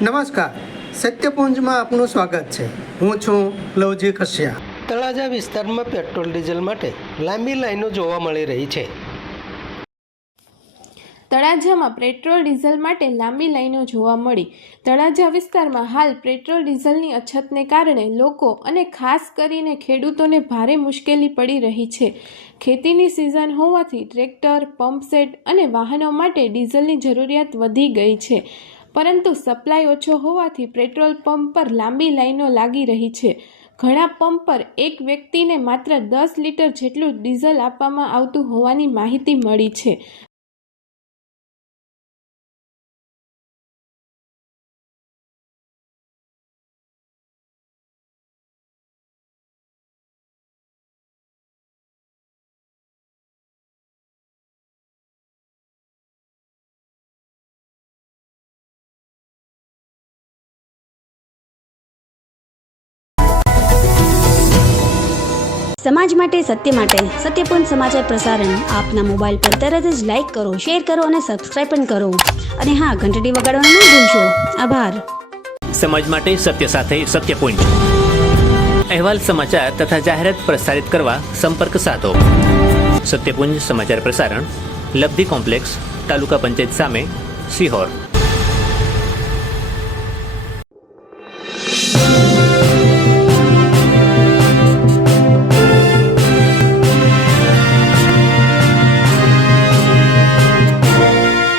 નમસ્કાર, સત્યપુંજમાં આપનું સ્વાગત છે। હું છું લવજી કશ્યા। તળાજા વિસ્તારમાં પેટ્રોલ ડીઝલ માટે લાંબી લાઈનો જોવા મળી રહી છે। તળાજામાં પેટ્રોલ ડીઝલ માટે લાંબી લાઈનો જોવા મળી। તળાજા વિસ્તારમાં હાલ પેટ્રોલ ડીઝલની અછતને કારણે લોકો અને ખાસ કરીને ખેડૂતોને ભારે મુશ્કેલી પડી રહી છે। ખેતીની સિઝન હોવાથી ટ્રેક્ટર, પંપસેટ અને વાહનો માટે ડીઝલની જરૂરિયાત વધી ગઈ છે, પરંતુ સપ્લાય ઓછો હોવાથી પેટ્રોલ પંપ પર લાંબી લાઈનો લાગી રહી છે। ઘણા પંપ પર એક વ્યક્તિને માત્ર 10 લીટર જેટલું ડીઝલ આપવામાં આવતું હોવાની માહિતી મળી છે। સમાજ માટે સત્ય માટે સત્યપૂર્ણ સમાચાર પ્રસારણ આપના મોબાઈલ પર તરત જ લાઈક કરો, શેર કરો અને સબસ્ક્રાઇબ પણ કરો, અને હા, ઘંટડી વગાડવાનું ન ભૂલશો। આભાર। સમાજ માટે સત્ય સાથે સત્યપુંજ અહેવાલ, સમાચાર તથા જાહેરાત પ્રસારિત કરવા સંપર્ક સાધો। સત્યપુંજ સમાચાર પ્રસારણ, લબ્ધિ કોમ્પ્લેક્સ, તાલુકા પંચાયત સામે, સિહોર।